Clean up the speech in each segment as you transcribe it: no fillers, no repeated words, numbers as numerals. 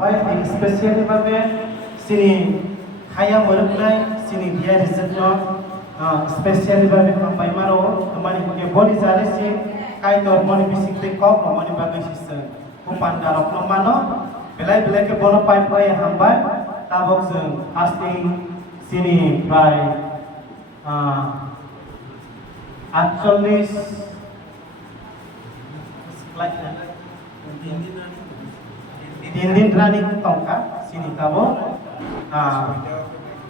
Baik, spesialnya babe sini hayam berkenai sini dia risetno spesial babe sampai maro kemana ke body jare si kai tor moni bisik te kok moni bagai sisa upan darok no mano belai ke bono pai pai hambai tabok seng asting sini prai 48 din rani tongka sini tabo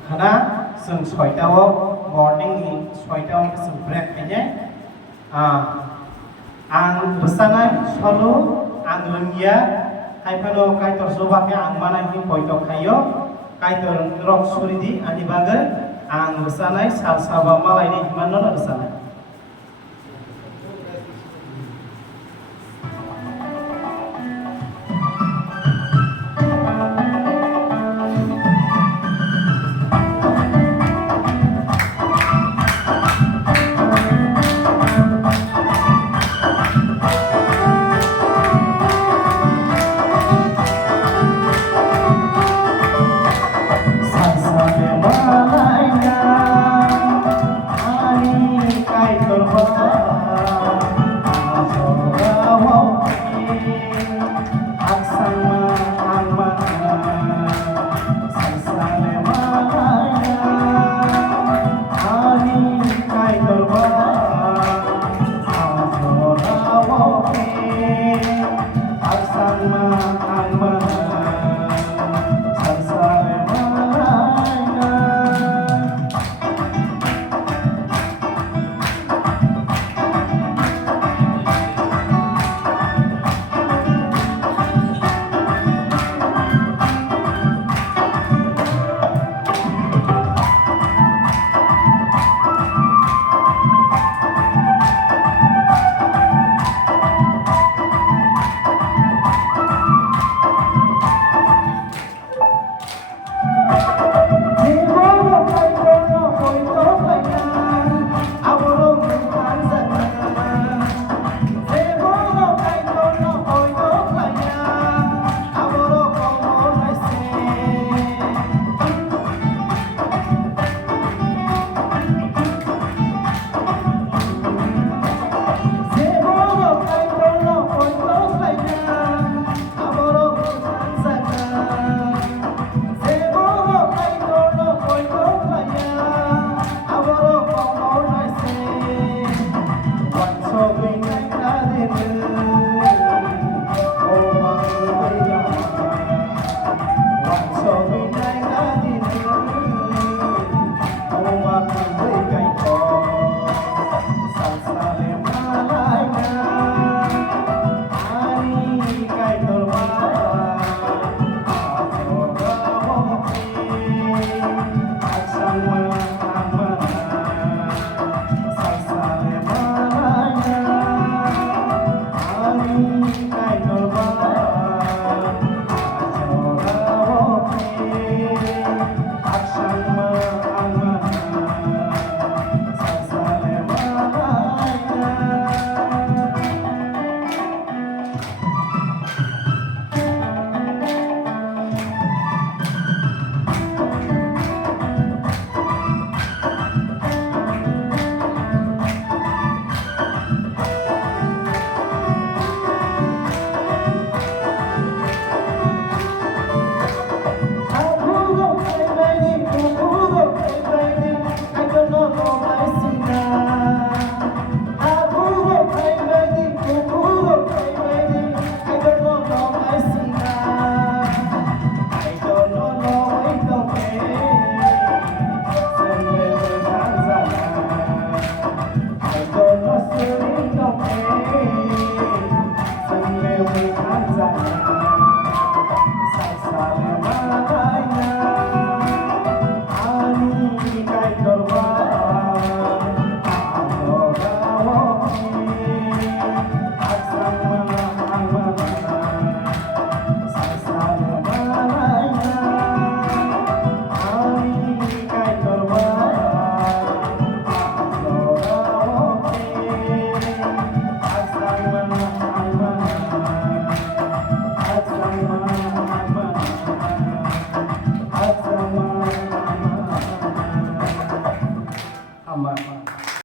karena seng soitao morning ni soitao seng break aja ang besanai solo ang lengya kaipano kaitor sobaknya ang mana ini poito kayo kaitor rock suridi ani bagai ang besanai sal sabah malai ni mana besanai. Ama.